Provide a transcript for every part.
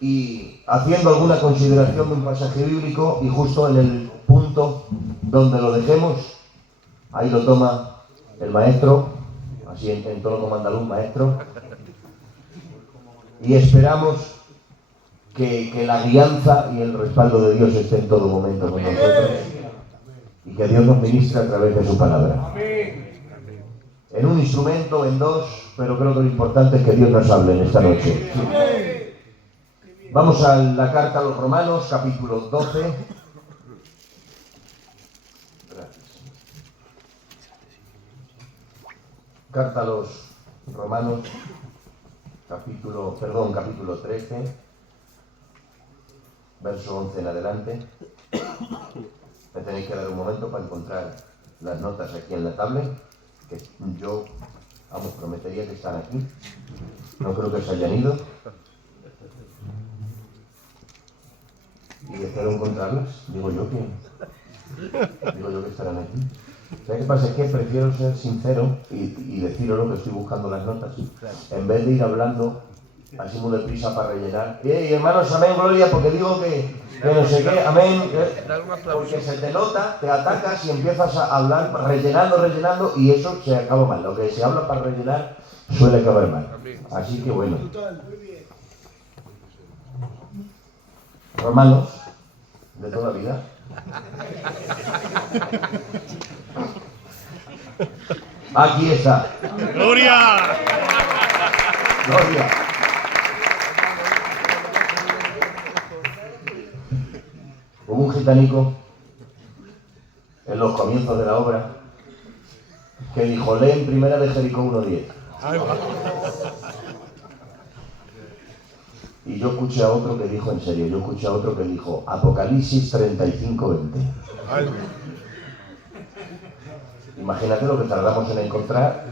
Y haciendo alguna consideración de un pasaje bíblico, y justo en el punto donde lo dejemos, ahí lo toma el maestro, así en tono como andaluz, maestro, y esperamos que la guianza y el respaldo de Dios esté en todo momento con nosotros, y que Dios nos ministre a través de su palabra. En un instrumento, en dos, pero creo que lo importante es que Dios nos hable en esta noche. Vamos a la carta a los Romanos, capítulo 12. Carta a los Romanos, capítulo 13, verso 11 en adelante. Me tenéis que dar un momento para encontrar las notas aquí en la tablet, que yo, prometería que están aquí. No creo que se hayan ido. Y espero encontrarlas. Digo yo que estarán aquí. ¿Sabes qué pasa? Es que prefiero ser sincero y deciros lo que estoy buscando las notas. En vez de ir hablando así muy deprisa para rellenar. Y hermanos, amén, gloria, porque digo que no sé qué, amén. Porque se te nota, te atacas y empiezas a hablar rellenando, y eso se acaba mal. Lo que se habla para rellenar suele acabar mal. Así que bueno. Romanos, de toda la vida. Aquí está. ¡Gloria! Gloria. Hubo un gitanico en los comienzos de la obra que dijo: lee en Primera de Jericó 1:10. Y yo escuché a otro que dijo, en serio, Apocalipsis 35:20. Imagínate lo que tardamos en encontrar,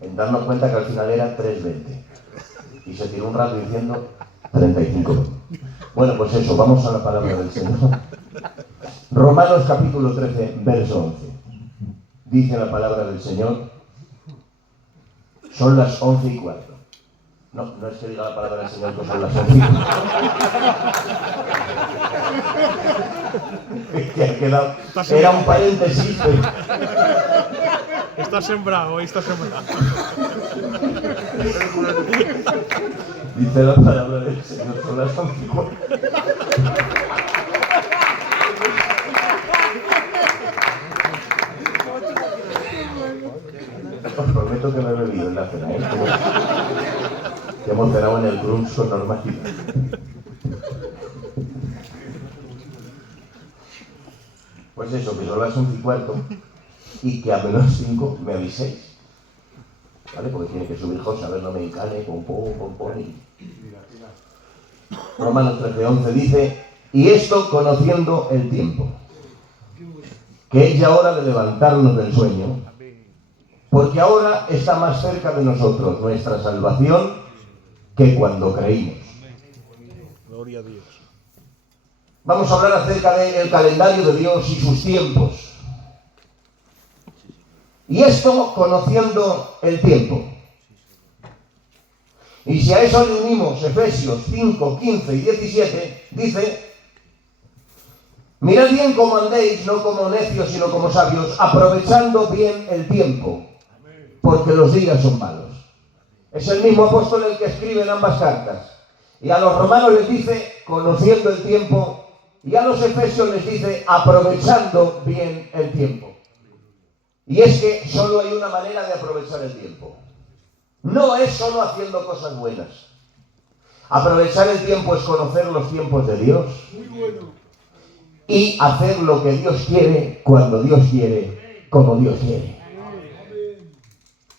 en darnos cuenta que al final era 3:20. Y se tiró un rato diciendo 35:20. Bueno, pues eso, vamos a la palabra del Señor. Romanos capítulo 13, verso 11. Dice la palabra del Señor: son las 11:15. No es que diga la palabra del Señor que son las 11:15. Es que ha quedado... Era un paréntesis, pero... Está sembrado. Dice la palabra del Señor, son las 11:15. Os prometo que me he bebido en la cena, que hemos cenado en el brunch con normalidad. Pues eso, que son las 11:15 y que a menos 5 me aviséis, ¿vale? Porque tiene que subir José, a ver, no me encane, pom. Romanos 13:11 dice: y esto conociendo el tiempo, que es ya hora de levantarnos del sueño, porque ahora está más cerca de nosotros nuestra salvación que cuando creímos. Gloria a Dios. Vamos a hablar acerca del calendario de Dios y sus tiempos. Y esto conociendo el tiempo. Y si a eso le unimos Efesios 5, 15 y 17, dice: mirad bien cómo andéis, no como necios, sino como sabios, aprovechando bien el tiempo, porque los días son malos. Es el mismo apóstol el que escribe en ambas cartas. Y a los romanos les dice, conociendo el tiempo, y a los efesios les dice, aprovechando bien el tiempo. Y es que solo hay una manera de aprovechar el tiempo. No es solo haciendo cosas buenas. Aprovechar el tiempo es conocer los tiempos de Dios. Y hacer lo que Dios quiere, cuando Dios quiere, como Dios quiere.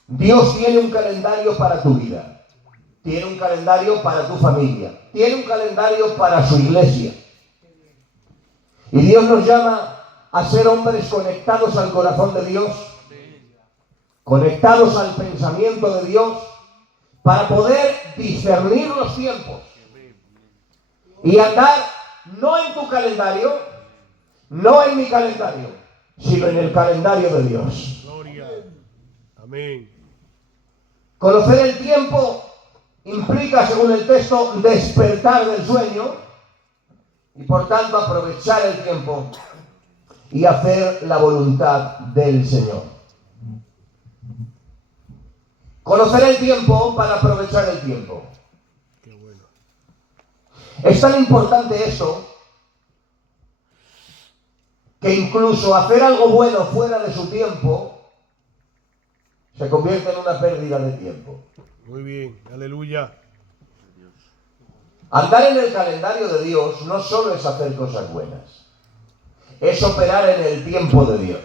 Dios tiene un calendario para tu vida, tiene un calendario para tu familia, tiene un calendario para su iglesia. Y Dios nos llama a ser hombres conectados al corazón de Dios, conectados al pensamiento de Dios, para poder discernir los tiempos y andar no en tu calendario, no en mi calendario, sino en el calendario de Dios. Gloria. Amén. Conocer el tiempo implica, según el texto, despertar del sueño y por tanto aprovechar el tiempo y hacer la voluntad del Señor. Conocer el tiempo para aprovechar el tiempo. Qué bueno. Es tan importante esto que incluso hacer algo bueno fuera de su tiempo se convierte en una pérdida de tiempo. Muy bien. Aleluya. Andar en el calendario de Dios no solo es hacer cosas buenas, es operar en el tiempo de Dios.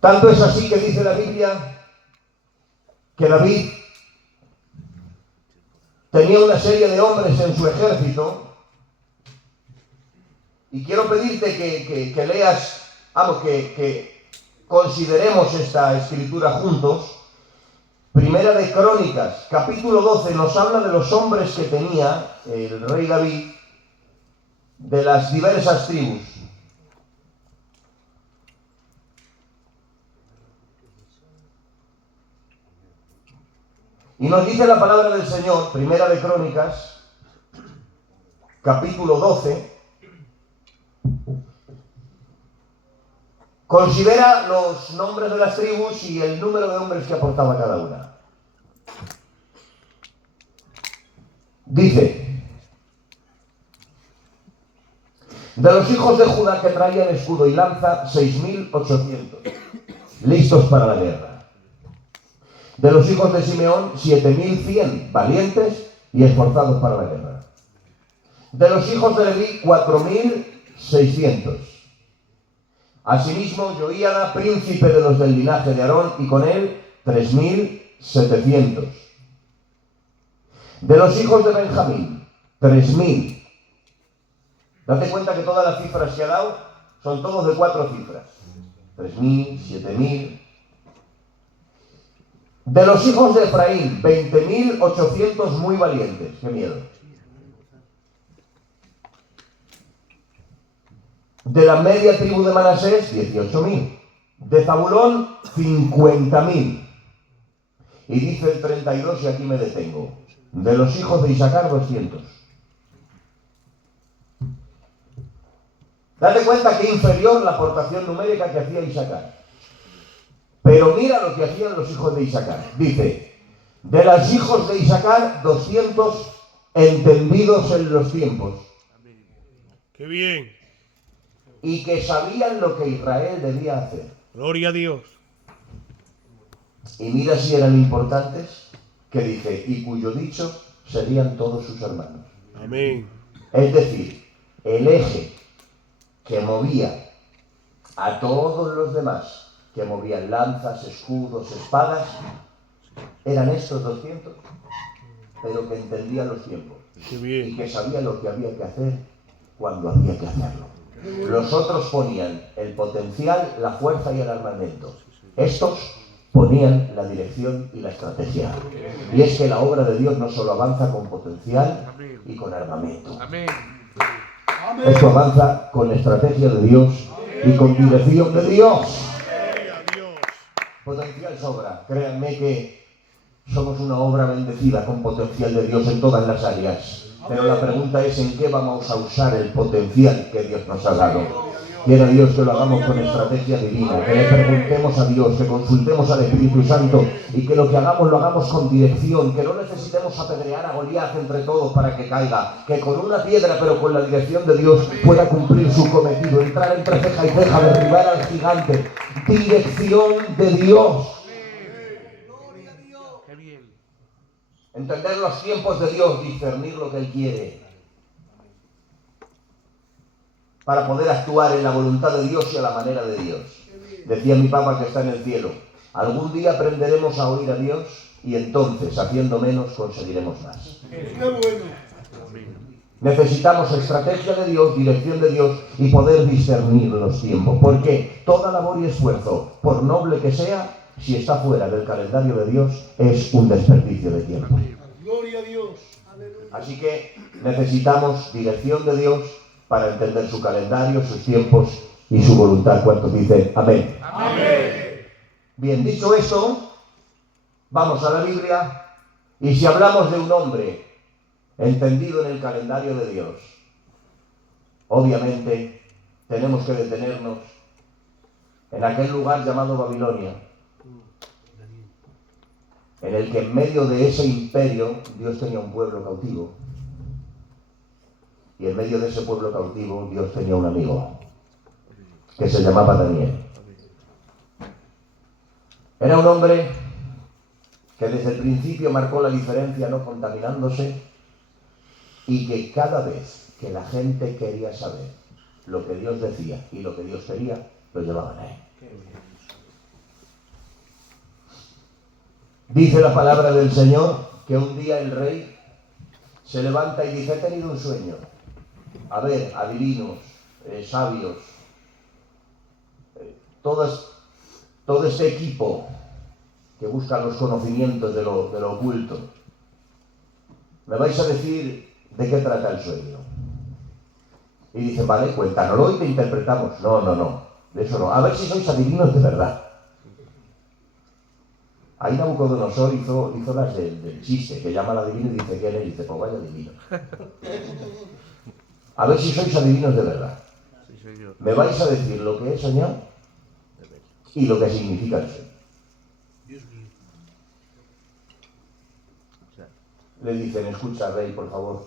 Tanto es así que dice la Biblia que David tenía una serie de hombres en su ejército, y quiero pedirte que leas, que consideremos esta escritura juntos. Primera de Crónicas, capítulo 12, nos habla de los hombres que tenía el rey David de las diversas tribus. Y nos dice la palabra del Señor, Primera de Crónicas, capítulo 12. Considera los nombres de las tribus y el número de hombres que aportaba cada una. Dice: de los hijos de Judá que traían escudo y lanza, 6.800, listos para la guerra. De los hijos de Simeón, 7.100, valientes y esforzados para la guerra. De los hijos de Leví, 4.600. Asimismo, Joiada, príncipe de los del linaje de Aarón, y con él 3.700. De los hijos de Benjamín, 3.000. Date cuenta que todas las cifras que ha dado son todos de 4 cifras. 3.000, 7.000. De los hijos de Efraín, 20.800 muy valientes. ¡Qué miedo! De la media tribu de Manasés, 18.000. De Zabulón, 50.000. Y dice el 32, y aquí me detengo. De los hijos de Isaacar, 200. Date cuenta que inferior la aportación numérica que hacía Isaacar. Pero mira lo que hacían los hijos de Isaacar. Dice: de los hijos de Isaacar, 200 entendidos en los tiempos. Qué bien. Y que sabían lo que Israel debía hacer. Gloria a Dios. Y mira si eran importantes, que dice: y cuyo dicho serían todos sus hermanos. Amén. Es decir, el eje que movía a todos los demás, que movían lanzas, escudos, espadas, eran estos 200, pero que entendían los tiempos. Qué bien. Y que sabían lo que había que hacer cuando había que hacerlo. Los otros ponían el potencial, la fuerza y el armamento. Estos ponían la dirección y la estrategia. Y es que la obra de Dios no solo avanza con potencial y con armamento. Esto avanza con estrategia de Dios y con dirección de Dios. Potencial sobra. Créanme que somos una obra bendecida con potencial de Dios en todas las áreas. Pero la pregunta es: ¿en qué vamos a usar el potencial que Dios nos ha dado? Quiera Dios que lo hagamos con estrategia divina, que le preguntemos a Dios, que consultemos al Espíritu Santo y que lo que hagamos lo hagamos con dirección, que no necesitemos apedrear a Goliat entre todos para que caiga, que con una piedra pero con la dirección de Dios pueda cumplir su cometido, entrar entre ceja y ceja, derribar al gigante. Dirección de Dios. Entender los tiempos de Dios, discernir lo que Él quiere, para poder actuar en la voluntad de Dios y a la manera de Dios. Decía mi papá que está en el cielo: algún día aprenderemos a oír a Dios y entonces, haciendo menos, conseguiremos más. Necesitamos estrategia de Dios, dirección de Dios y poder discernir los tiempos. Porque toda labor y esfuerzo, por noble que sea, si está fuera del calendario de Dios, es un desperdicio de tiempo. Gloria a Dios. Así que necesitamos dirección de Dios para entender su calendario, sus tiempos y su voluntad. ¿Cuántos dicen amén? Amén. Bien, dicho esto, vamos a la Biblia y si hablamos de un hombre entendido en el calendario de Dios, obviamente tenemos que detenernos en aquel lugar llamado Babilonia, en el que en medio de ese imperio Dios tenía un pueblo cautivo. Y en medio de ese pueblo cautivo Dios tenía un amigo que se llamaba Daniel. Era un hombre que desde el principio marcó la diferencia no contaminándose y que cada vez que la gente quería saber lo que Dios decía y lo que Dios quería, lo llevaban a él. Dice la palabra del Señor que un día el rey se levanta y dice: he tenido un sueño. A ver, adivinos, sabios, todo este equipo que busca los conocimientos de lo oculto, me vais a decir de qué trata el sueño. Y dice: vale, cuéntanoslo y te interpretamos. No, de eso no. A ver si sois adivinos de verdad. Ahí Nabucodonosor hizo las del chiste, que llama al adivino y dice: ¿quién es? Y dice: pues vaya adivino. A ver si sois adivinos de verdad. Me vais a decir lo que he soñado y lo que significa el sueño. Le dicen: escucha, rey, por favor,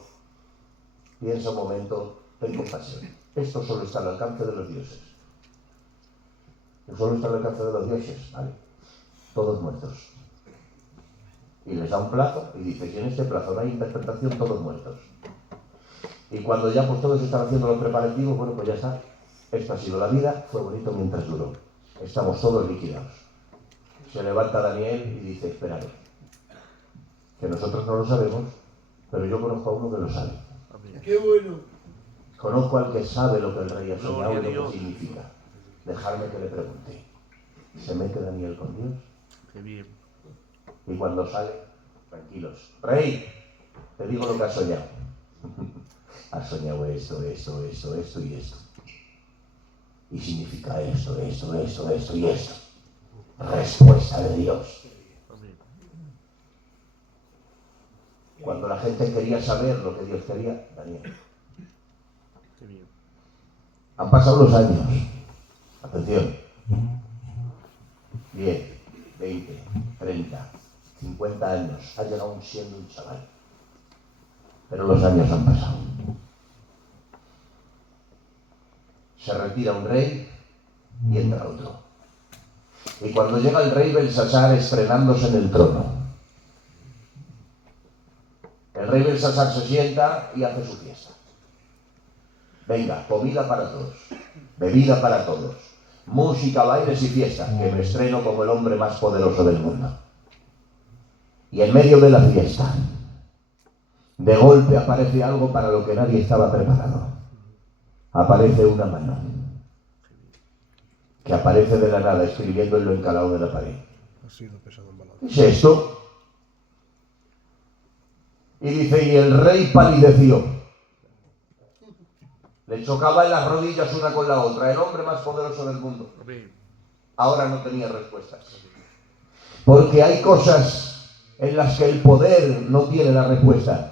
piensa un momento, ten compasión. Esto solo está al alcance de los dioses. Solo está al alcance de los dioses, ¿vale? Todos muertos. Y les da un plazo y dice: si en este plazo no hay interpretación, todos muertos. Y cuando ya pues todos están haciendo los preparativos, bueno, pues ya está. Esto ha sido la vida, fue bonito mientras duró. Estamos todos liquidados. Se levanta Daniel y dice: esperad, que nosotros no lo sabemos, pero yo conozco a uno que lo sabe. ¡Qué bueno! Conozco al que sabe lo que el rey ha soñado y lo que significa. Dejadme que le pregunte. Se mete Daniel con Dios. ¡Qué bien! Y cuando sale, tranquilos: rey, te digo lo que has soñado. Has soñado esto y esto. Y significa esto y esto. Respuesta de Dios. Cuando la gente quería saber lo que Dios quería, Daniel. ¡Qué bien! Han pasado los años. Atención. 10, 20, 30, 50 años. Ha llegado aún siendo un chaval. Pero los años han pasado. Se retira un rey y entra otro. Y cuando llega el rey Belsasar estrenándose en el trono, el rey Belsasar se sienta y hace su fiesta. Venga, comida para todos, bebida para todos, música, bailes y fiesta, que me estreno como el hombre más poderoso del mundo. Y en medio de la fiesta, de golpe aparece algo para lo que nadie estaba preparado. Aparece una mano, que aparece de la nada escribiendo en lo encalado de la pared. ¿Qué es esto? Y dice: y el rey palideció. Le chocaba en las rodillas una con la otra, el hombre más poderoso del mundo. Ahora no tenía respuestas. Porque hay cosas en las que el poder no tiene la respuesta.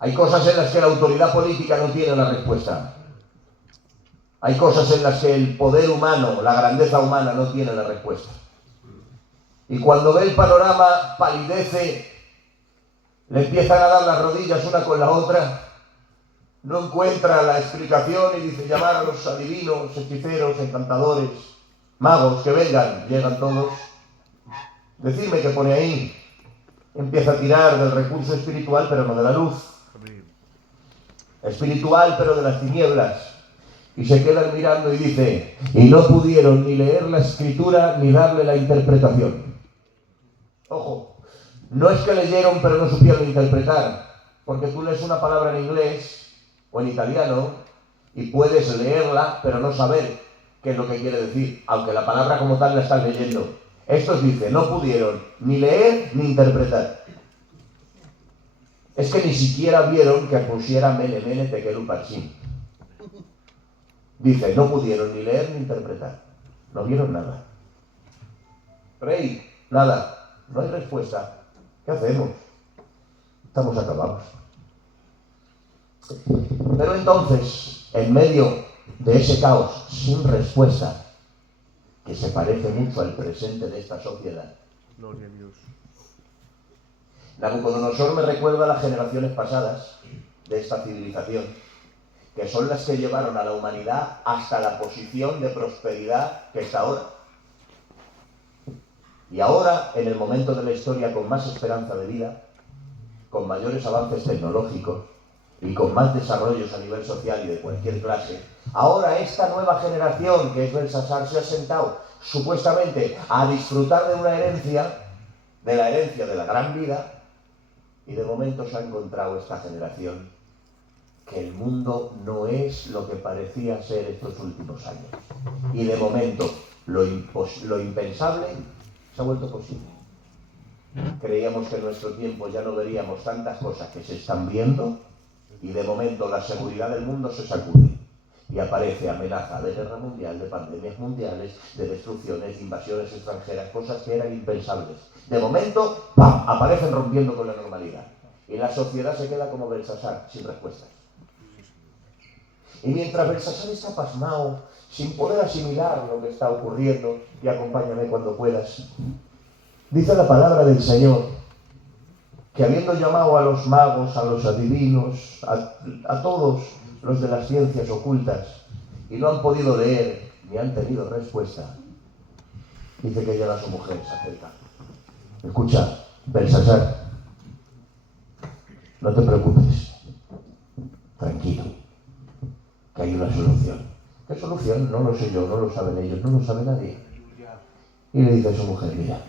Hay cosas en las que la autoridad política no tiene la respuesta. Hay cosas en las que el poder humano, la grandeza humana no tiene la respuesta. Y cuando ve el panorama, palidece, le empiezan a dar las rodillas una con la otra, no encuentra la explicación y dice: llamar a los adivinos, hechiceros, encantadores, magos, que vengan. Llegan todos. Decidme qué pone ahí. Empieza a tirar del recurso espiritual, pero no de la luz. Espiritual, pero de las tinieblas. Y se quedan mirando y dice: y no pudieron ni leer la escritura ni darle la interpretación. Ojo, no es que leyeron pero no supieron interpretar, porque tú lees una palabra en inglés o en italiano y puedes leerla pero no saber qué es lo que quiere decir, aunque la palabra como tal la estás leyendo. Estos dice: no pudieron ni leer ni interpretar. Es que ni siquiera vieron que pusiera mene mene tekel upachín. Dice, no pudieron ni leer ni interpretar. No vieron nada. Rey, nada. No hay respuesta. ¿Qué hacemos? Estamos acabados. Pero entonces, en medio de ese caos sin respuesta, que se parece mucho al presente de esta sociedad, Gloria a Dios. Nabucodonosor me recuerda a las generaciones pasadas de esta civilización, que son las que llevaron a la humanidad hasta la posición de prosperidad que está ahora. Y ahora, en el momento de la historia con más esperanza de vida, con mayores avances tecnológicos y con más desarrollos a nivel social y de cualquier clase, ahora esta nueva generación, que es Belsasar, se ha sentado supuestamente a disfrutar de una herencia, de la herencia de la gran vida, y de momento se ha encontrado esta generación que el mundo no es lo que parecía ser estos últimos años. Y de momento lo impensable se ha vuelto posible. Creíamos que en nuestro tiempo ya no veríamos tantas cosas que se están viendo, y de momento la seguridad del mundo se sacude y aparece amenaza de guerra mundial, de pandemias mundiales, de destrucciones, de invasiones extranjeras, cosas que eran impensables. De momento, ¡pam!, aparecen rompiendo con la normalidad. Y la sociedad se queda como Belsasar, sin respuestas. Y mientras Belsasar está pasmado, sin poder asimilar lo que está ocurriendo, y acompáñame cuando puedas, dice la palabra del Señor, que habiendo llamado a los magos, a los adivinos, a todos los de las ciencias ocultas, y no han podido leer, ni han tenido respuesta, dice que llega su mujer, se acerca. Escucha, Belsasar, no te preocupes, tranquilo, que hay una solución. ¿Qué solución? No lo sé yo, no lo saben ellos, no lo sabe nadie. Y le dice a su mujer, mira,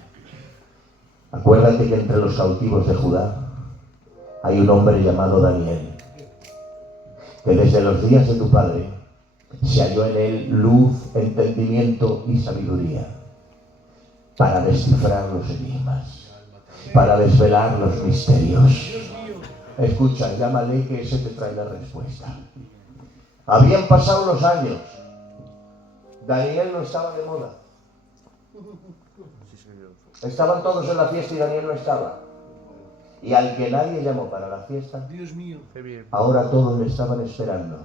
acuérdate que entre los cautivos de Judá hay un hombre llamado Daniel, que desde los días de tu padre se halló en él luz, entendimiento y sabiduría para descifrar los enigmas, para desvelar los misterios. Escucha, llámale, que ese te trae la respuesta. Habían pasado los años. Daniel no estaba de moda. Estaban todos en la fiesta y Daniel no estaba. Y al que nadie llamó para la fiesta, Dios mío. Qué bien. ahora todos le estaban esperando.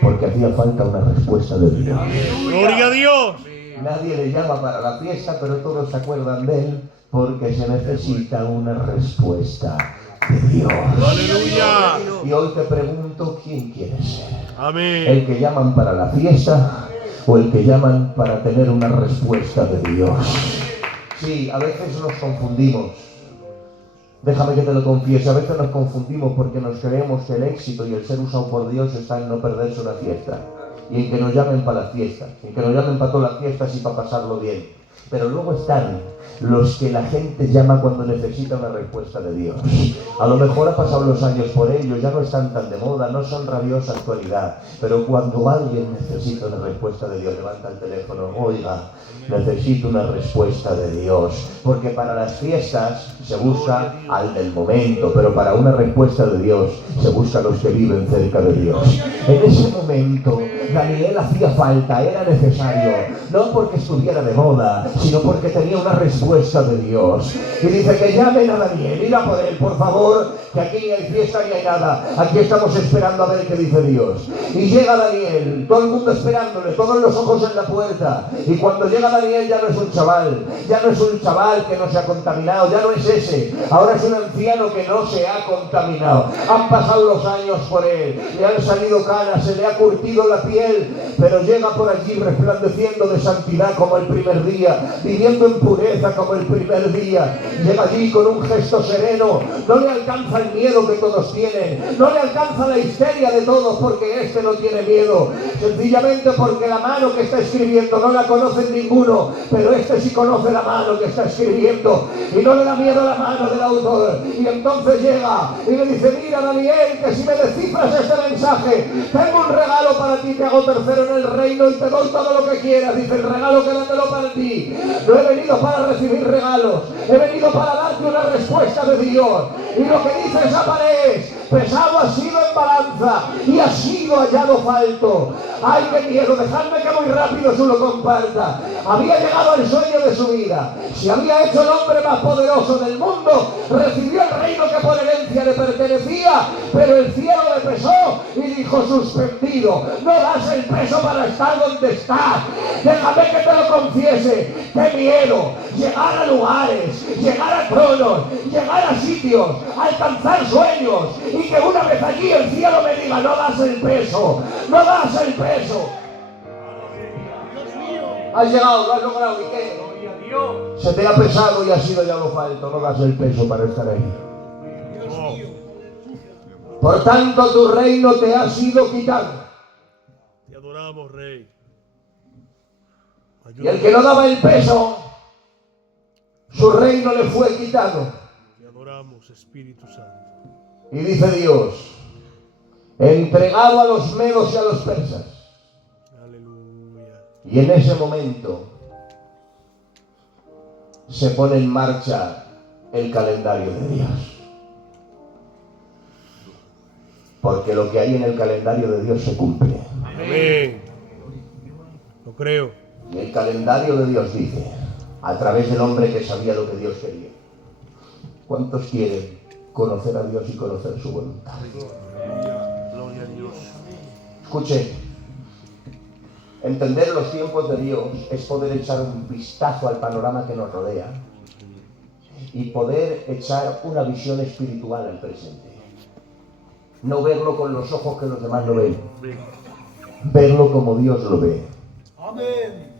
Porque hacía falta una respuesta de Dios. Gloria a Dios. Nadie le llama para la fiesta, pero todos se acuerdan de él porque se necesita una respuesta de Dios. Aleluya. Y hoy te pregunto, ¿quién quieres ser? Amén. ¿El que llaman para la fiesta o el que llaman para tener una respuesta de Dios? Sí, a veces nos confundimos. Déjame que te lo confiese, a veces nos confundimos porque nos creemos que el éxito y el ser usado por Dios está en no perderse una fiesta. Y en que nos llamen para las fiestas, en que nos llamen para todas las fiestas y para pasarlo bien. Pero luego están los que la gente llama cuando necesita una respuesta de Dios. A lo mejor ha pasado los años por ellos, ya no están tan de moda, no son rabiosa actualidad, pero cuando alguien necesita una respuesta de Dios, levanta el teléfono, oiga, necesito una respuesta de Dios, porque para las fiestas se busca al del momento, pero para una respuesta de Dios se busca a los que viven cerca de Dios. En ese momento Daniel hacía falta, era necesario, no porque estuviera de moda, sino porque tenía una respuesta de Dios. Y dice que llamen a Daniel, ir a por él, por favor, que aquí ni hay fiesta ni hay nada, aquí estamos esperando a ver qué dice Dios. Y llega Daniel, todo el mundo esperándole, todos los ojos en la puerta, y cuando llega Daniel ya no es un chaval, ya no es un chaval que no se ha contaminado, ya no es ese, ahora es un anciano que no se ha contaminado. Han pasado los años por él, le han salido canas, se le ha curtido la piel, pero llega por allí resplandeciendo de santidad como el primer día, viviendo en pureza como el primer día. Llega allí con un gesto sereno, no le alcanza el miedo que todos tienen, no le alcanza la histeria de todos, porque este no tiene miedo, sencillamente porque la mano que está escribiendo no la conoce ninguno, pero este sí conoce la mano que está escribiendo y no le da miedo la mano del autor. Y entonces llega y le dice, mira Daniel, que si me descifras este mensaje, tengo un regalo para ti, te hago tercero en el reino y te doy todo lo que quieras. Dice, el regalo quédatelo para ti, no he venido para recibir regalos, he venido para darte una respuesta de Dios. Y lo que dice dice esa pared, pesado ha sido en balanza y ha sido hallado falto. Ay, qué miedo, dejadme que muy rápido se lo comparta. Había llegado al sueño de su vida, se había hecho el hombre más poderoso del mundo, recibió el reino que por herencia le pertenecía, pero el cielo le pesó y dijo: suspendido, no das el peso para estar donde estás. Déjame que te lo confiese, qué miedo, llegar a lugares, llegar a tronos, llegar a sitios, alcanzar sueños, y que una vez allí el cielo me diga: no das el peso, no das el peso. Has llegado, lo has logrado, ¿y qué? Se te ha pesado y ha sido ya lo falto, no das el peso para estar ahí. Por tanto, tu reino te ha sido quitado. Te adoramos, Rey. Y el que no daba el peso, su reino le fue quitado. Te adoramos, Espíritu Santo. Y dice Dios: entregado a los medos y a los persas. Aleluya. Y en ese momento se pone en marcha el calendario de Dios. Porque lo que hay en el calendario de Dios se cumple. Amén. Lo creo. Y el calendario de Dios dice, a través del hombre que sabía lo que Dios quería: ¿cuántos quieren conocer a Dios y conocer su voluntad? Gloria a Dios. Escuche, entender los tiempos de Dios es poder echar un vistazo al panorama que nos rodea y poder echar una visión espiritual al presente. No verlo con los ojos que los demás lo ven, verlo como Dios lo ve. Amén.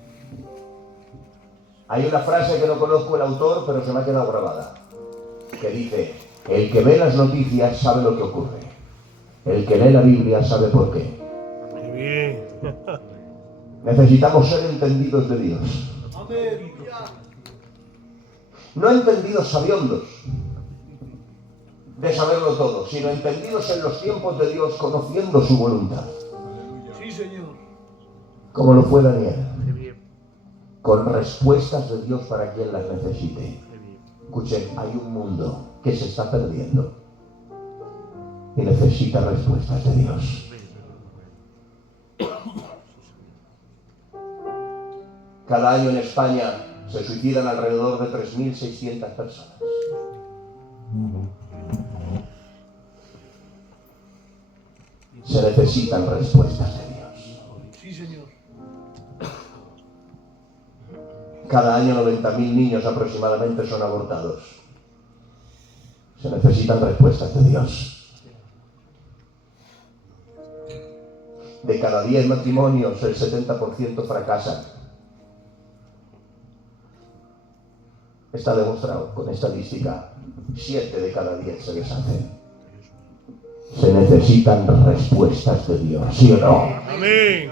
Hay una frase que no conozco el autor, pero se me ha quedado grabada, que dice: el que ve las noticias sabe lo que ocurre, el que lee la Biblia sabe por qué. Qué bien. Necesitamos ser entendidos de Dios. Amén. No entendidos sabiondos de saberlo todo, sino entendidos en los tiempos de Dios, conociendo su voluntad. Sí, Señor. Como lo fue Daniel, Qué bien. con respuestas de Dios para quien las necesite. Qué bien. Escuchen, hay un mundo que se está perdiendo y necesita respuestas de Dios. Cada año en España se suicidan alrededor de 3.600 personas. Se necesitan respuestas de Dios. Sí, Señor. Cada año 90.000 niños aproximadamente son abortados. Se necesitan respuestas de Dios. De cada 10 matrimonios, el 70% fracasan. Está demostrado con estadística. 7 de cada 10 se deshacen. Se necesitan respuestas de Dios, ¿sí o no? Amén.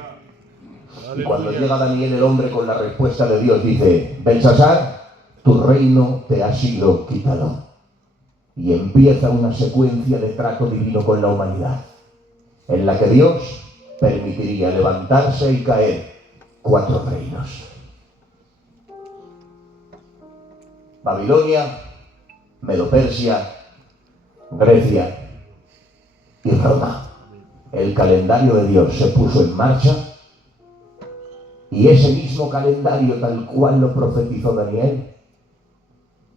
Y cuando llega Daniel, el hombre, con la respuesta de Dios, dice: Belsasar, tu reino te ha sido quitado. Y empieza una secuencia de trato divino con la humanidad, en la que Dios permitiría levantarse y caer 4 reinos: Babilonia, Medo-Persia, Grecia y Roma. El calendario de Dios se puso en marcha, y ese mismo calendario, tal cual lo profetizó Daniel,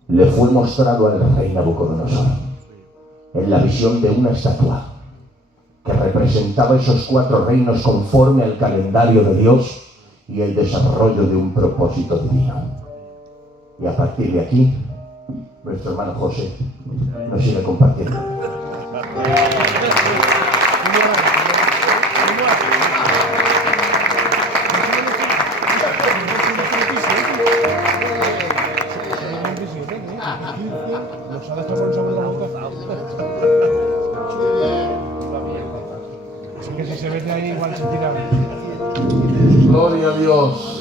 le fue mostrado al rey Nabucodonosor en la visión de una estatua que representaba esos 4 reinos conforme al calendario de Dios y el desarrollo de un propósito divino. Y a partir de aquí, nuestro hermano José nos sigue compartiendo. Así que si se mete ahí, igual se tira. Gloria a Dios.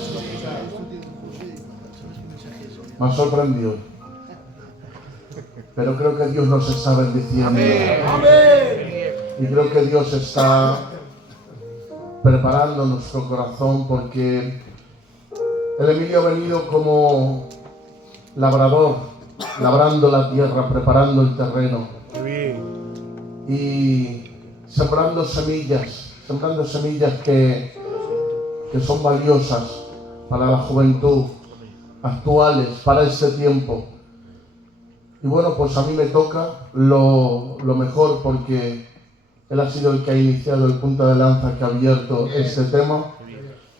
Me ha sorprendido. Pero creo que Dios nos está bendiciendo. Y creo que Dios está preparando nuestro corazón, porque el Emilio ha venido como labrador, labrando la tierra, preparando el terreno. Qué bien. y sembrando semillas que son valiosas para la juventud actuales, para este tiempo. Y bueno, pues a mí me toca lo mejor, porque él ha sido el que ha iniciado, el punta de lanza que ha abierto este tema.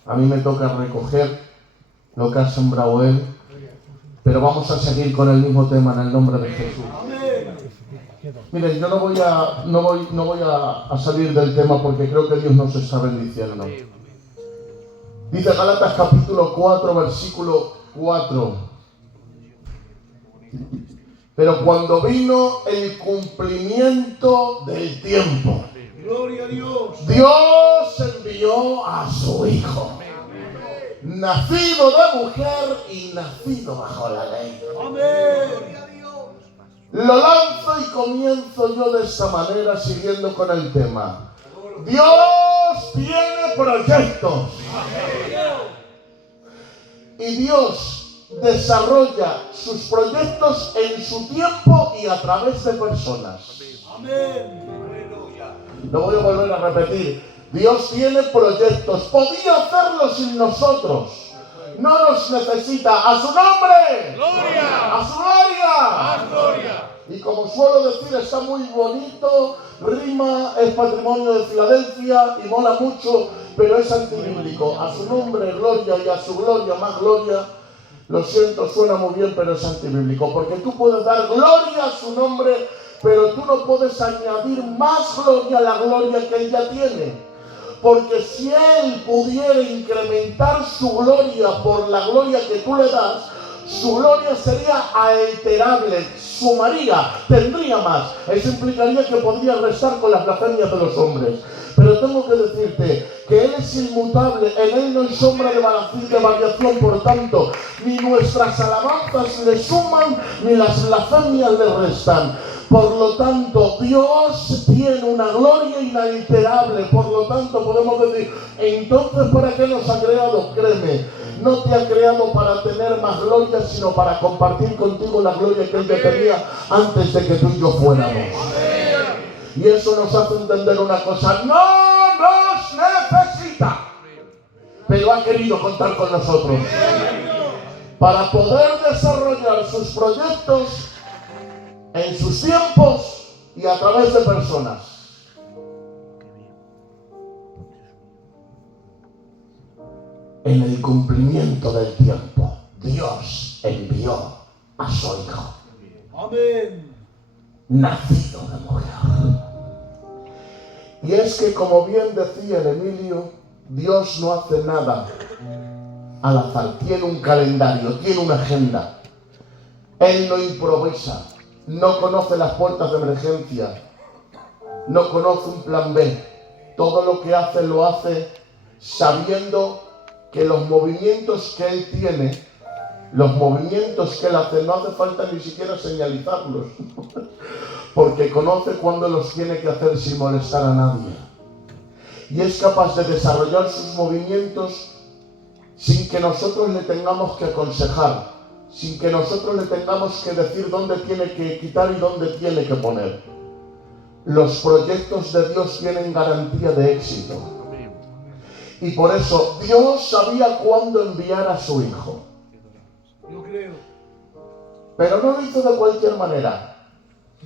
A mí me toca recoger lo que ha sembrado él, pero vamos a seguir con el mismo tema en el nombre de Jesús. Miren, yo no voy a salir del tema, porque creo que Dios nos está bendiciendo. Dice Gálatas capítulo 4, versículo 4. Pero cuando vino el cumplimiento del tiempo, Gloria a Dios. Dios envió a su Hijo, nacido de mujer y nacido bajo la ley. Amén. Lo lanzo y comienzo yo de esta manera, siguiendo con el tema. Dios tiene proyectos. Y Dios desarrolla sus proyectos en su tiempo y a través de personas. Amén. Lo voy a volver a repetir. Dios tiene proyectos. Podía hacerlo sin nosotros. No nos necesita. ¡A su nombre! ¡Gloria! ¡A su gloria! ¡Más gloria! Y como suelo decir, está muy bonito, rima, es patrimonio de Filadelfia y mola mucho, pero es antibíblico. A su nombre, gloria, y a su gloria, más gloria. Lo siento, suena muy bien, pero es antibíblico. Porque tú puedes dar gloria a su nombre, pero tú no puedes añadir más gloria a la gloria que Él ya tiene. Porque si Él pudiera incrementar su gloria por la gloria que tú le das, su gloria sería alterable, sumaría, tendría más. Eso implicaría que podría restar con las blasfemias de los hombres. Pero tengo que decirte que Él es inmutable, en Él no hay sombra de variación, por tanto, ni nuestras alabanzas le suman, ni las blasfemias le restan. Por lo tanto, Dios tiene una gloria inalterable. Por lo tanto, podemos decir, entonces, ¿para qué nos ha creado? Créeme, no te ha creado para tener más gloria, sino para compartir contigo la gloria que Él ya tenía antes de que tú y yo fuéramos. Y eso nos hace entender una cosa: no nos necesita, pero ha querido contar con nosotros para poder desarrollar sus proyectos en sus tiempos y a través de personas. En el cumplimiento del tiempo, Dios envió a su Hijo. Amén. Nacido de mujer. Y es que, como bien decía el Emilio, Dios no hace nada al azar. Tiene un calendario, tiene una agenda. Él no improvisa. No conoce las puertas de emergencia, no conoce un plan B. Todo lo que hace lo hace sabiendo que los movimientos que Él tiene, los movimientos que Él hace, no hace falta ni siquiera señalizarlos, porque conoce cuándo los tiene que hacer sin molestar a nadie. Y es capaz de desarrollar sus movimientos sin que nosotros le tengamos que aconsejar, sin que nosotros le tengamos que decir dónde tiene que quitar y dónde tiene que poner. Los proyectos de Dios tienen garantía de éxito. Y por eso Dios sabía cuándo enviar a su Hijo. Yo creo. Pero no lo hizo de cualquier manera.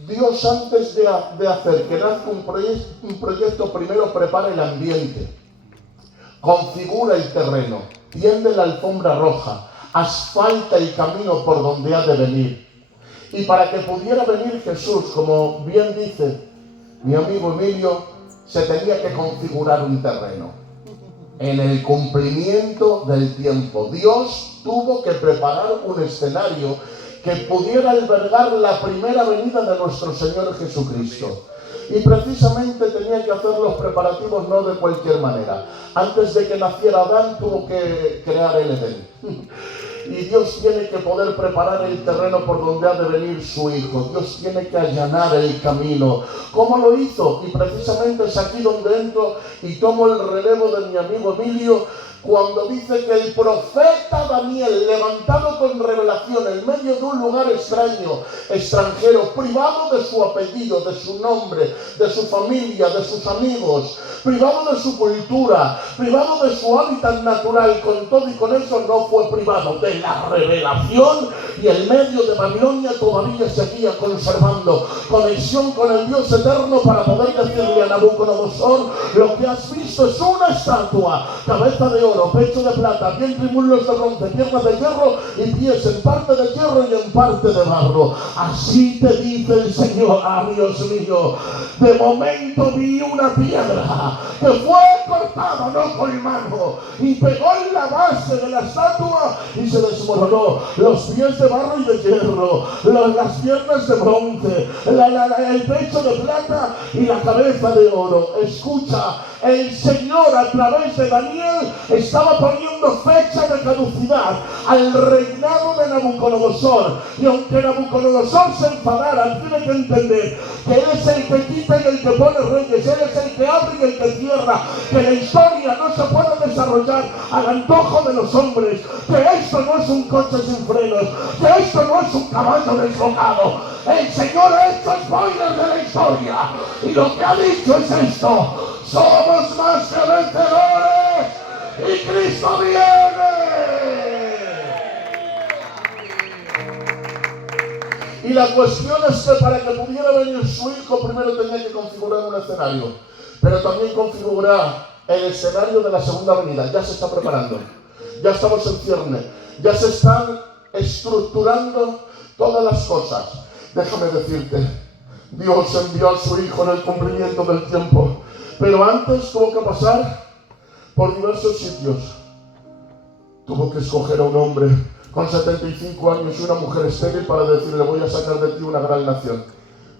Dios, antes de hacer que nazca un proyecto, primero prepara el ambiente, configura el terreno, tiende la alfombra roja, asfalta el camino por donde ha de venir. Y para que pudiera venir Jesús, como bien dice mi amigo Emilio, se tenía que configurar un terreno. En el cumplimiento del tiempo, Dios tuvo que preparar un escenario que pudiera albergar la primera venida de nuestro Señor Jesucristo. Y precisamente tenía que hacer los preparativos no de cualquier manera. Antes de que naciera Adán, tuvo que crear el Edén. Y Dios tiene que poder preparar el terreno por donde ha de venir su Hijo. Dios tiene que allanar el camino. ¿Cómo lo hizo? Y precisamente es aquí donde entro y tomo el relevo de mi amigo Emilio, cuando dice que el profeta estaba Daniel levantado con revelación en medio de un lugar extraño, extranjero, privado de su apellido, de su nombre, de su familia, de sus amigos, privado de su cultura, privado de su hábitat natural, con todo y con eso no fue privado de la revelación, y en medio de Babilonia todavía seguía conservando conexión con el Dios eterno para poder decirle a Nabucodonosor: lo que has visto es una estatua, cabeza de oro, pecho de plata, vientre y muslos de bronce, piernas de hierro y pies en parte de hierro y en parte de barro. Así te dice el Señor. Dios mío, de momento vi una piedra que fue cortada, no con mano, y pegó en la base de la estatua y se desmoronó. Los pies de barro y de hierro, las piernas de bronce, el pecho de plata y la cabeza de oro. Escucha, el Señor a través de Daniel estaba poniendo fecha de caducidad al reinado de Nabucodonosor, y aunque Nabucodonosor se enfadara, tiene que entender que Él es el que quita y el que pone reyes, Él es el que abre y el que cierra, que la historia no se puede desarrollar al antojo de los hombres, que esto no es un coche sin frenos, que esto no es un caballo deslocado. El Señor ha hecho spoilers de la historia, y lo que ha dicho es esto: somos más que vencedores y Cristo viene. Y la cuestión es que para que pudiera venir su hijo, primero tenía que configurar un escenario, pero también configurar el escenario de la segunda venida. Ya se está preparando, ya estamos en cierne, ya se están estructurando todas las cosas. Déjame decirte, Dios envió a su hijo en el cumplimiento del tiempo, pero antes tuvo que pasar por diversos sitios. Tuvo que escoger a un hombre con 75 años y una mujer estéril para decirle: voy a sacar de ti una gran nación.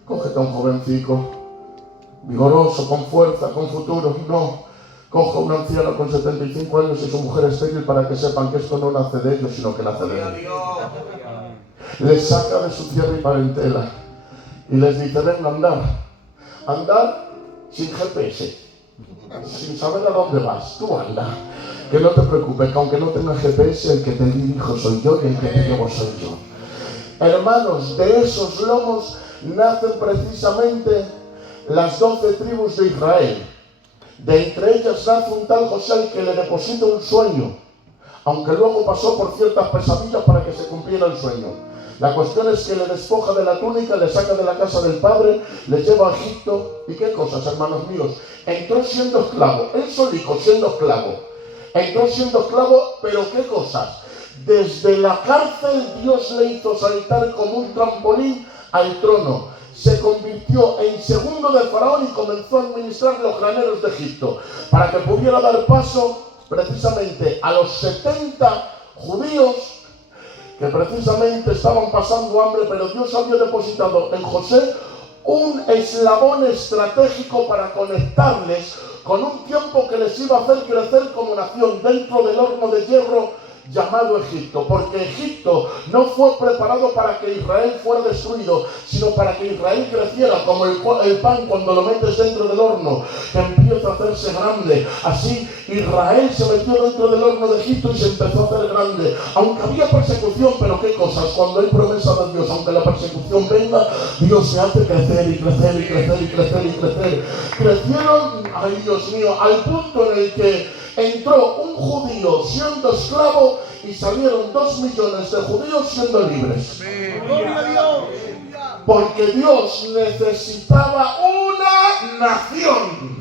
Cógete a un jovencico, vigoroso, con fuerza, con futuro. No, coja a un anciano con 75 años y su mujer estéril para que sepan que esto no nace de ellos, sino que nace de él. Les saca de su tierra y parentela y les dice: ven a andar. Andar sin GPS, sin saber a dónde vas. Tú anda, que no te preocupes, que aunque no tengas GPS, el que te dirijo soy yo y el que te llevo soy yo. Hermanos, de esos lomos nacen precisamente las 12 tribus de Israel. De entre ellas nace un tal José que le deposita un sueño, aunque luego pasó por ciertas pesadillas para que se cumpliera el sueño. La cuestión es que le despoja de la túnica, le saca de la casa del padre, le lleva a Egipto. ¿Y qué cosas, hermanos míos? Entró siendo esclavo, él solito siendo esclavo. Entró siendo esclavo, pero ¿qué cosas? Desde la cárcel Dios le hizo saltar como un trampolín al trono. Se convirtió en segundo de Faraón y comenzó a administrar los graneros de Egipto, para que pudiera dar paso precisamente a los 70 judíos que precisamente estaban pasando hambre, pero Dios había depositado en José un eslabón estratégico para conectarles con un tiempo que les iba a hacer crecer como nación dentro del horno de hierro llamado Egipto, porque Egipto no fue preparado para que Israel fuera destruido, sino para que Israel creciera como el pan cuando lo metes dentro del horno, que empieza a hacerse grande. Así Israel se metió dentro del horno de Egipto y se empezó a hacer grande, aunque había persecución. Pero qué cosas, cuando hay promesa de Dios, aunque la persecución venga, Dios se hace crecer y crecer y crecer y crecer y crecer. Crecieron, ay Dios mío, al punto en el que entró un judío siendo esclavo y salieron 2 millones de judíos siendo libres. Gloria a Dios. Porque Dios necesitaba una nación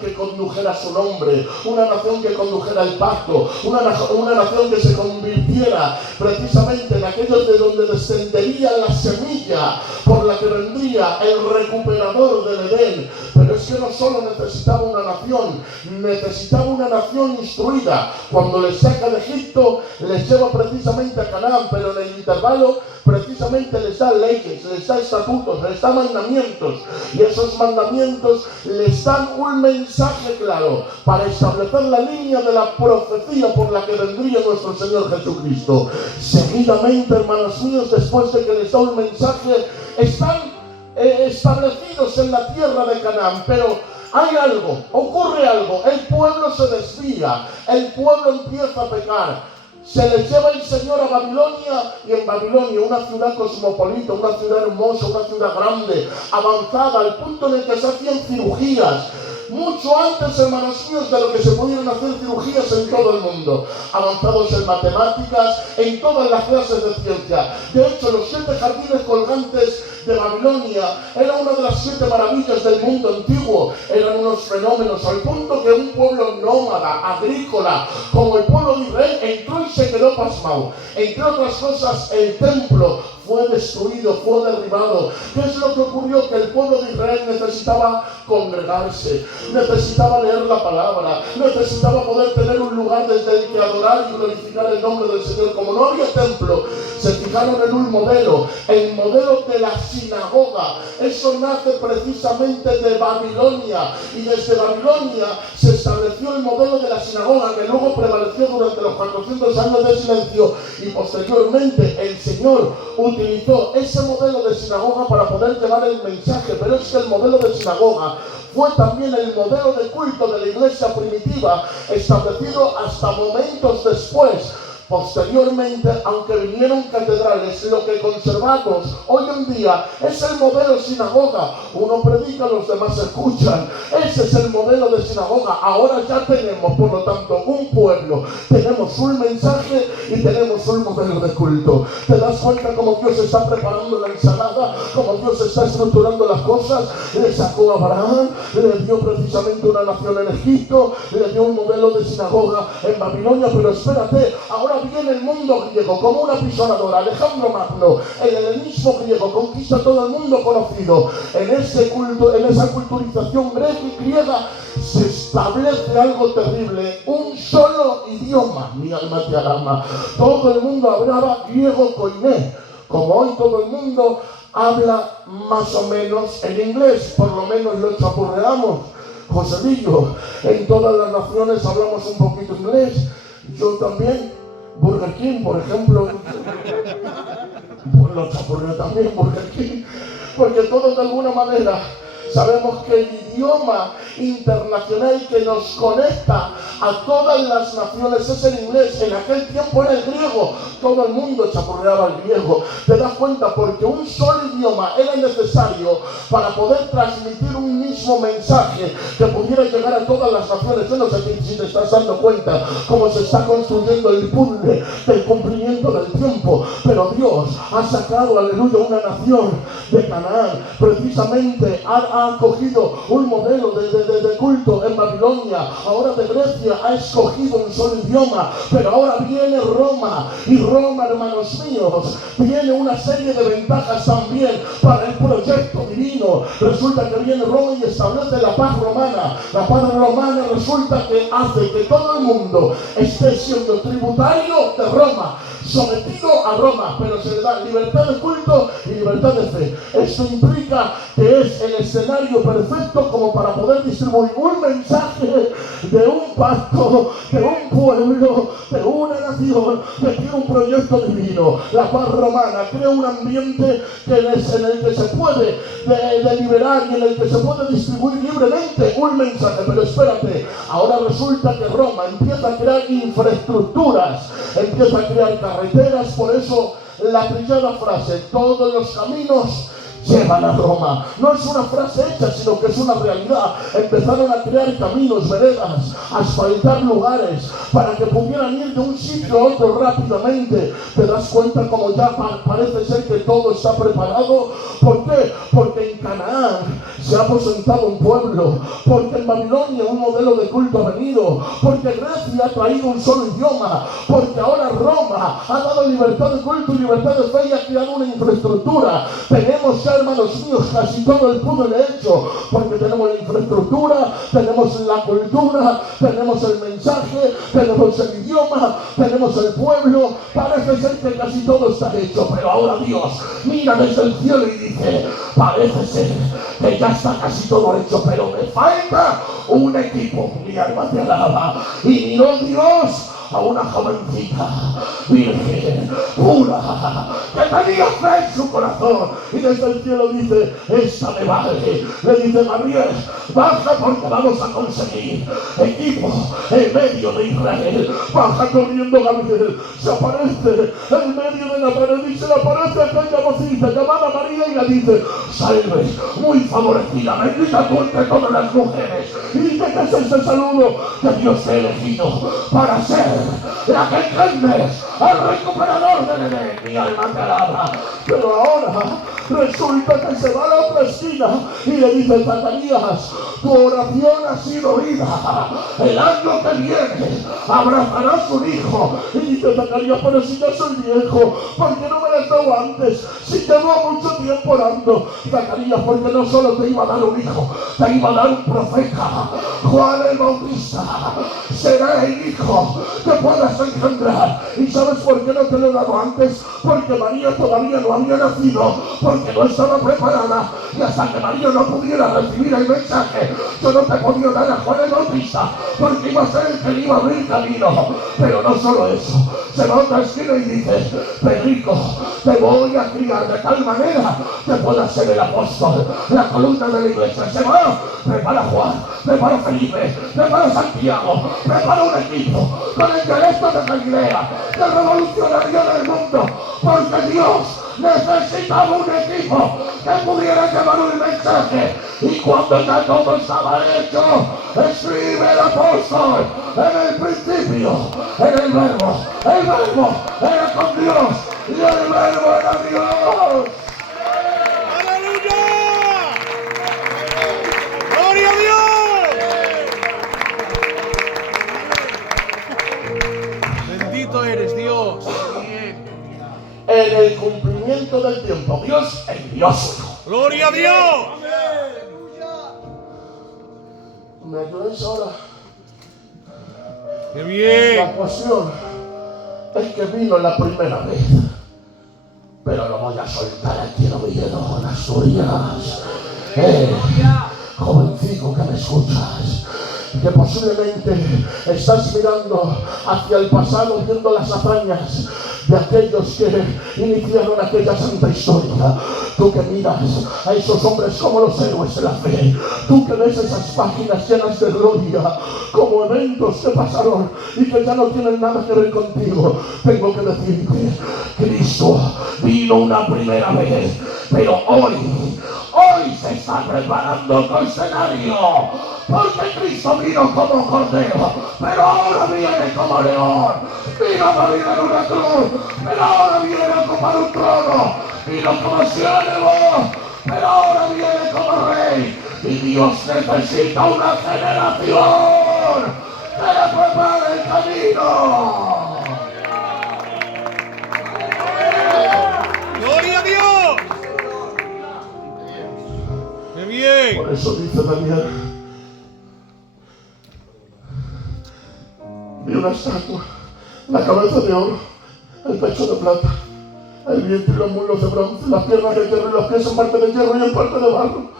que condujera su nombre, una nación que condujera el pacto, una nación que se convirtiera precisamente en aquellos de donde descendería la semilla por la que vendría el recuperador del Edén. Pero es que no solo necesitaba una nación, necesitaba una nación instruida. Cuando les saca de Egipto, les lleva precisamente a Canaán, pero en el intervalo precisamente les da leyes, les da estatutos, les da mandamientos, y esos mandamientos les dan un mensaje claro para establecer la línea de la profecía por la que vendría nuestro Señor Jesucristo. Seguidamente, hermanos míos, después de que les da un mensaje, están establecidos en la tierra de Canaán, pero hay algo, ocurre algo, el pueblo se desvía, el pueblo empieza a pecar. Se les lleva el Señor a Babilonia, y en Babilonia, una ciudad cosmopolita, una ciudad hermosa, una ciudad grande, avanzada, al punto en el que se hacían cirugías. Mucho antes, hermanos míos, de lo que se pudieron hacer cirugías en todo el mundo. Avanzados en matemáticas, en todas las clases de ciencia. De hecho, los 7 jardines colgantes de Babilonia eran una de las 7 maravillas del mundo antiguo. Eran unos fenómenos, al punto que un pueblo nómada, agrícola, como el pueblo de Israel, entró y se quedó pasmado. Entre otras cosas, el templo fue destruido, fue derribado. ¿Qué es lo que ocurrió? Que el pueblo de Israel necesitaba congregarse, necesitaba leer la palabra, necesitaba poder tener un lugar desde el que adorar y glorificar el nombre del Señor. Como no había templo, se fijaron en un modelo, el modelo de la sinagoga. Eso nace precisamente de Babilonia, y desde Babilonia se estableció el modelo de la sinagoga, que luego prevaleció durante los 400 años de silencio, y posteriormente el Señor utilizó ese modelo de sinagoga para poder llevar el mensaje. Pero es que el modelo de sinagoga fue también el modelo de culto de la iglesia primitiva, establecido hasta momentos después. Posteriormente, aunque vinieron catedrales, lo que conservamos hoy en día es el modelo sinagoga. Uno predica, los demás escuchan. Ese es el modelo de sinagoga. Ahora ya tenemos, por lo tanto, un pueblo. Tenemos un mensaje y tenemos un modelo de culto. ¿Te das cuenta cómo Dios está preparando la ensalada? Cómo Dios está estructurando las cosas. Le sacó a Abraham, le dio precisamente una nación en Egipto, le dio un modelo de sinagoga en Babilonia. Pero espérate, ahora viene el mundo griego como una pisonadora. Alejandro Magno, el helenismo griego, conquista todo el mundo conocido. En ese culto, en esa culturización griega, se establece algo terrible: un solo idioma. Mi alma te alama. Todo el mundo hablaba griego koiné, como hoy todo el mundo habla más o menos en inglés. Por lo menos lo chapurreamos. Joselillo, en todas las naciones hablamos un poquito inglés. Yo también. Burger King, por ejemplo, pues lo chapurreo también, Burger King, porque todos de alguna manera sabemos que el idioma internacional que nos conecta a todas las naciones es el inglés. En aquel tiempo era el griego. Todo el mundo chapurreaba el griego. ¿Te das cuenta? Porque un solo idioma era necesario para poder transmitir un mismo mensaje que pudiera llegar a todas las naciones. Yo no sé si te estás dando cuenta cómo se está construyendo el puzzle del cumplimiento del tiempo. Pero Dios ha sacado, aleluya, una nación de Canaán. Precisamente ha acogido un modelo de culto en Babilonia. Ahora de Grecia ha escogido un solo idioma. Pero ahora viene Roma. Y Roma, hermanos míos, tiene una serie de ventajas también para el proyecto divino. Resulta que viene Roma y establece la paz romana. La paz romana resulta que hace que todo el mundo esté siendo tributario de Roma, sometido a Roma, pero se le da libertad de culto y libertad de fe. Esto implica que es el escenario perfecto como para poder distribuir un mensaje de un pacto, de un pueblo, de una nación que tiene un proyecto divino. La paz romana crea un ambiente en el que se puede deliberar y en el que se puede distribuir libremente un mensaje. Pero espérate, ahora resulta que Roma empieza a crear infraestructuras, empieza a crear carreteras. Por eso la trillada frase, todos los caminos llevan a Roma. No es una frase hecha, sino que es una realidad. Empezaron a crear caminos, veredas, asfaltar lugares para que pudieran ir de un sitio a otro rápidamente. ¿Te das cuenta como ya parece ser que todo está preparado? ¿Por qué? Porque en Canaán se ha aposentado un pueblo, porque en Babilonia un modelo de culto ha venido, porque Grecia ha traído un solo idioma, porque ahora Roma ha dado libertad de culto y libertad de fe y ha creado una infraestructura. Tenemos ya, hermanos míos, casi todo el puzzle hecho, porque tenemos la infraestructura, tenemos la cultura, tenemos el mensaje, tenemos el idioma, tenemos el pueblo. Parece ser que casi todo está hecho, pero ahora Dios mira desde el cielo y dice: parece ser que ya está casi todo hecho, pero me falta un equipo. Mi alma te alaba. Y miró Dios a una jovencita virgen, pura, que tenía fe en su corazón. Y desde el cielo dice, esta me vale. Le dice, Gabriel, baja porque vamos a conseguir equipo en medio de Israel. Baja corriendo Gabriel, se aparece en medio de la pared y se le aparece aquella vocita llamada María y le dice, salve, muy favorecida, bendita tú entre todas las mujeres. Y dice que es ese saludo que Dios te ha elegido para ser la que entiendes al recuperador del Edén. Mi alma te alaba. Pero ahora resulta que se va a la otra esquina y le dice, Zacarías, tu oración ha sido oída. El año que viene abrazarás un hijo. Y dice Zacarías, pero si yo soy viejo, ¿por qué no me las dado antes? Si llevo mucho tiempo orando. Zacarías, porque no solo te iba a dar un hijo, te iba a dar un profeta, Juan el Bautista. Será el hijo que puedas engendrar. ¿Y sabes por qué no te lo he dado antes? Porque María todavía no había nacido, porque no estaba preparada. Y hasta que María no pudiera recibir el mensaje, yo no te podía dar a Juan el Bautista, porque iba a ser el que le iba a abrir camino. Pero no solo eso, se va a otra esquina y dice, Pedrico, te voy a criar de tal manera que puedas ser el apóstol, la columna de la iglesia. Se va, prepara Juan, prepara Felipe, prepara Santiago, prepara un equipo con el dialecto de Galilea, que revolucionaría el mundo, porque Dios necesitaba un equipo que pudiera llevar un mensaje. Y cuando ya todo estaba hecho, escribe el apóstol, en el principio, en el verbo era con Dios y el verbo era Dios. ¡Aleluya! ¡Gloria a Dios! Bendito eres, Dios. En el cumplimiento del tiempo, Dios envió a su hijo. ¡Gloria a Dios! ¿Me ayudáis ahora? ¡Qué La bien! cuestión es que vino la primera vez, pero lo voy a soltar aquí en Oviedo, en Asturias. Jovencico que me escuchas, que posiblemente estás mirando hacia el pasado, viendo las hazañas de aquellos que iniciaron aquella santa historia. Tú que miras a esos hombres como los héroes de la fe, tú que ves esas páginas llenas de gloria como eventos que pasaron y que ya no tienen nada que ver contigo, tengo que decirte, Cristo vino una primera vez, pero hoy se está preparando otro escenario, porque Cristo vino como cordero, pero ahora viene como león. Vino a morir en una cruz, pero ahora viene a ocupar un trono. Vino como siervo, pero ahora viene como rey. Y Dios necesita una generación que le prepare el camino. ¡Gloria a Dios! ¡Qué bien! Por eso dice Daniel, vi una estatua, la cabeza de oro, el pecho de plata, el vientre y los muslos de bronce, las piernas de hierro y los pies en parte de hierro y en parte de barro.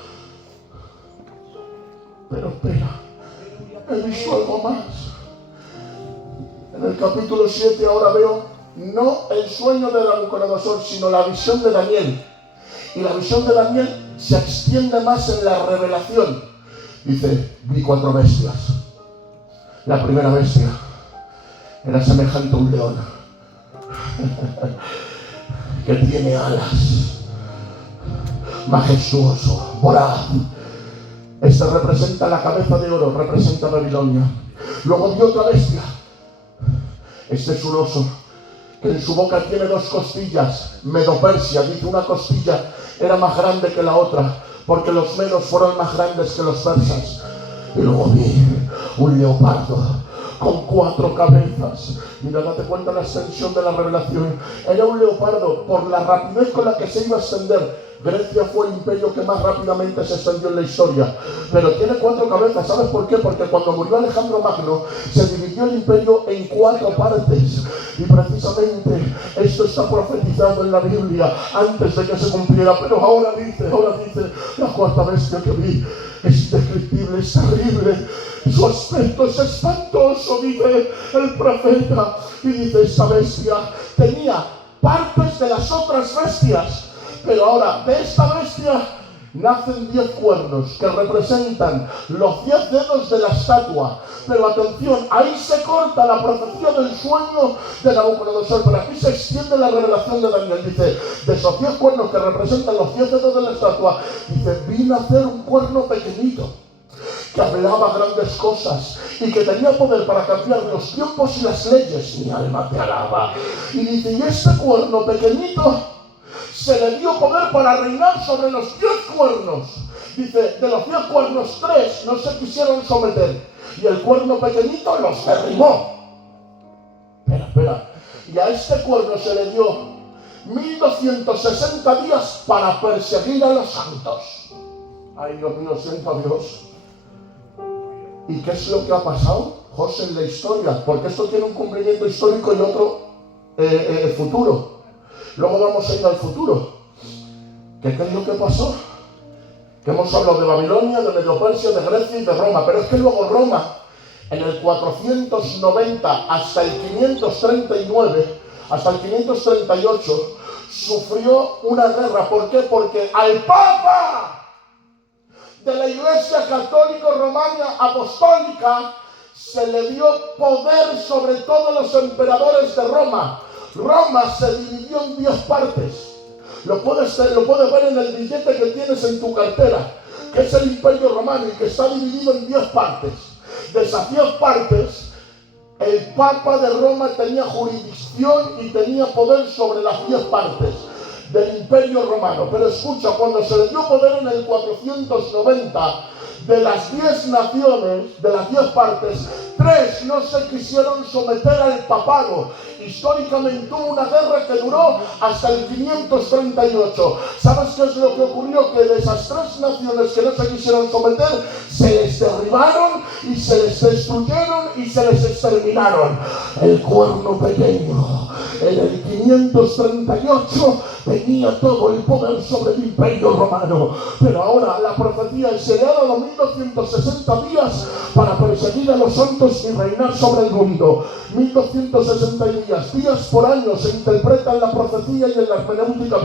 Pero espera, he visto algo más. En el capítulo 7 ahora veo no el sueño de Nabucodonosor, sino la visión de Daniel. Y la visión de Daniel se extiende más en la revelación. Dice, vi 4 bestias. La primera bestia era semejante a un león que tiene alas, majestuoso, voraz. Este representa la cabeza de oro, representa Babilonia. Luego vi otra bestia. Este es un oso que en su boca tiene 2 costillas, Medo-Persia. Dice, una costilla era más grande que la otra, porque los medos fueron más grandes que los persas. Y luego vi un leopardo con 4 cabezas. Mira, date cuenta la extensión de la revelación. Era un leopardo por la rapidez con la que se iba a extender. Grecia fue el imperio que más rápidamente se extendió en la historia, pero tiene 4 cabezas. ¿Sabes por qué? Porque cuando murió Alejandro Magno se dividió el imperio en 4 partes, y precisamente esto está profetizado en la Biblia antes de que se cumpliera. Pero ahora dice, la 4ª bestia que vi es indescriptible, es terrible. Su aspecto es espantoso, dice el profeta. Y dice, esta bestia tenía partes de las otras bestias, pero ahora de esta bestia nacen 10 cuernos que representan los 10 dedos de la estatua. Pero atención, ahí se corta la profecía del sueño de Nabucodonosor, pero aquí se extiende la revelación de Daniel. Dice, de esos 10 cuernos que representan los 10 dedos de la estatua, dice, vino a hacer un cuerno pequeñito que hablaba grandes cosas y que tenía poder para cambiar los tiempos y las leyes. Mi alma te alaba. Y dice, y este cuerno pequeñito se le dio poder para reinar sobre los 10 cuernos. Dice, de los 10 cuernos, 3 no se quisieron someter y el cuerno pequeñito los derribó. Espera. Y a este cuerno se le dio 1260 días para perseguir a los santos. Ay, Dios mío, siento a Dios. ¿Y qué es lo que ha pasado, José, en la historia? Porque esto tiene un cumplimiento histórico y otro futuro. Luego vamos a ir al futuro. ¿Qué es lo que pasó? Que hemos hablado de Babilonia, de Medio-Persia, de Grecia y de Roma. Pero es que luego Roma, en el 490 hasta el 539, hasta el 538, sufrió una guerra. ¿Por qué? Porque al Papa de la Iglesia Católica Romana Apostólica se le dio poder sobre todos los emperadores de Roma. Roma se dividió en 10 partes. Lo puedes ver en el billete que tienes en tu cartera, que es el Imperio Romano y que está dividido en 10 partes. De esas 10 partes, el Papa de Roma tenía jurisdicción y tenía poder sobre las 10 partes del Imperio Romano. Pero escucha, cuando se le dio poder en el 490, de las 10 naciones, de las 10 partes, 3 no se quisieron someter al papado. Históricamente hubo una guerra que duró hasta el 538. ¿Sabes qué es lo que ocurrió? Que de esas 3 naciones que no se quisieron someter, se les derribaron y se les destruyeron y se les exterminaron. El cuerno pequeño, en el 538, tenía todo el poder sobre el Imperio Romano. Pero ahora la profecía se le ha dado 1260 días para perseguir a los santos y reinar sobre el mundo. 1260 días por año se interpreta en la profecía y en la hermenéutica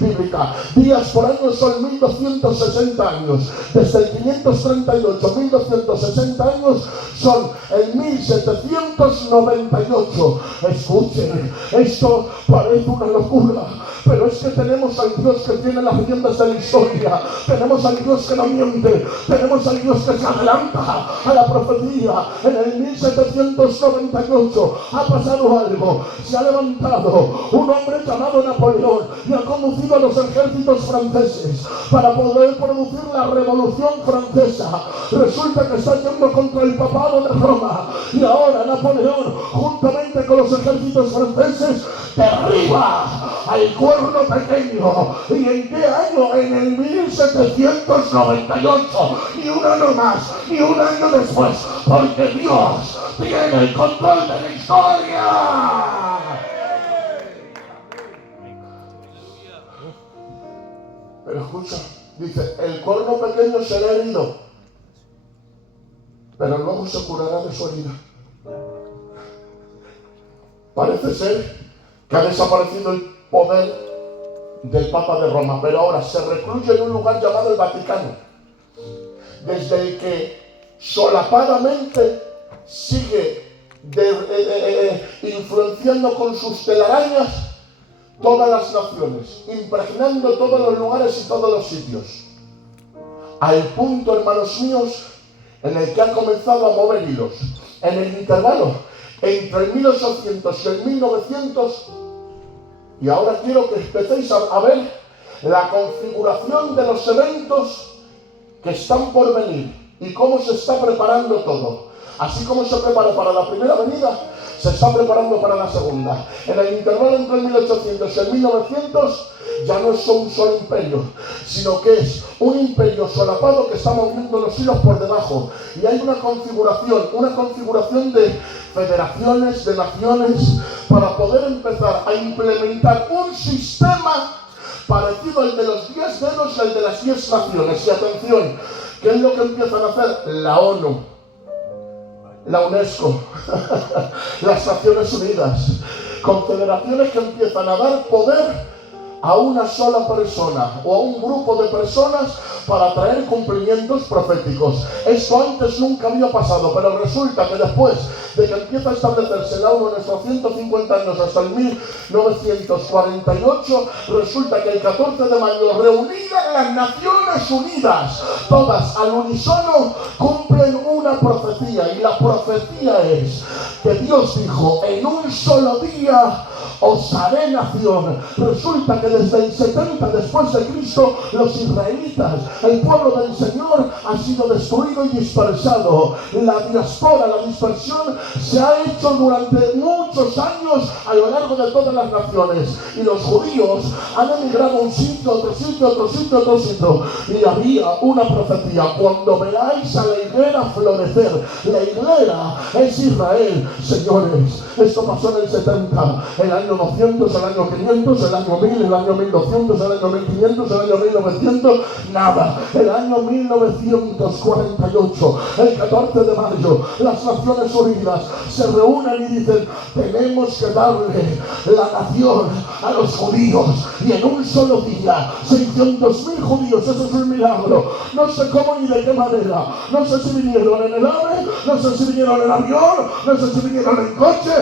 bíblica. Días por año son 1260 años. Desde el 538, 1260 años son el 1798. Escuchen, esto parece una locura, pero es que tenemos al Dios que tiene las riendas de la historia. Tenemos al Dios que no miente. Tenemos al Dios que se adelanta a la profecía. En el 1798 ha pasado algo. Se ha levantado un hombre llamado Napoleón y ha conducido a los ejércitos franceses para poder producir la Revolución Francesa. Resulta que está yendo contra el papado de Roma y ahora Napoleón, juntamente con los ejércitos franceses, derriba al cuerno pequeño. ¿Y en qué año? En el 1798. Y un año más, y un año después, porque Dios tiene el control de la historia. Pero escucha, dice, el cuerno pequeño será herido, pero luego se curará de su herida. Parece ser que ha desaparecido el poder del Papa de Roma, pero ahora se recluye en un lugar llamado el Vaticano, desde el que solapadamente sigue influenciando con sus telarañas todas las naciones, impregnando todos los lugares y todos los sitios, al punto, hermanos míos, en el que han comenzado a mover hilos. En el intervalo entre el 1800 y el 1900, y ahora quiero que empecéis a ver la configuración de los eventos que están por venir y cómo se está preparando todo. Así como se preparó para la primera venida, se está preparando para la segunda. En el intervalo entre el 1800 y el 1900 ya no es un solo imperio, sino que es un imperio solapado que está moviendo los hilos por debajo. Y hay una configuración de federaciones, de naciones, para poder empezar a implementar un sistema parecido al de los 10 dedos y al de las 10 naciones. Y atención, ¿qué es lo que empiezan a hacer? La ONU, la UNESCO, las Naciones Unidas, confederaciones que empiezan a dar poder a una sola persona o a un grupo de personas para traer cumplimientos proféticos. Esto antes nunca había pasado, pero resulta que después de que empieza a establecerse la ONU en estos 150 años hasta el 1948, resulta que el 14 de mayo, reunidas las Naciones Unidas, todas al unísono, cumplen una profecía, y la profecía es que Dios dijo: en un solo día os haré nación. Resulta que desde el 70 después de Cristo, los israelitas, el pueblo del Señor, ha sido destruido y dispersado. La diáspora, la dispersión, se ha hecho durante muchos años a lo largo de todas las naciones, y los judíos han emigrado a un sitio, otro sitio, otro sitio, otro sitio. Y había una profecía: cuando veáis a la higuera florecer, la higuera es Israel. Señores, esto pasó en el 70, el año 200, el año 500, el año 1000, el año 1200, el año 1500, el año 1900, nada. El año 1948, el 14 de mayo, las Naciones Unidas se reúnen y dicen: tenemos que darle la nación a los judíos. Y en un solo día, 600.000 judíos, eso es un milagro. No sé cómo ni de qué manera. No sé si vinieron en el AVE, no sé si vinieron en avión, no sé si vinieron en coche.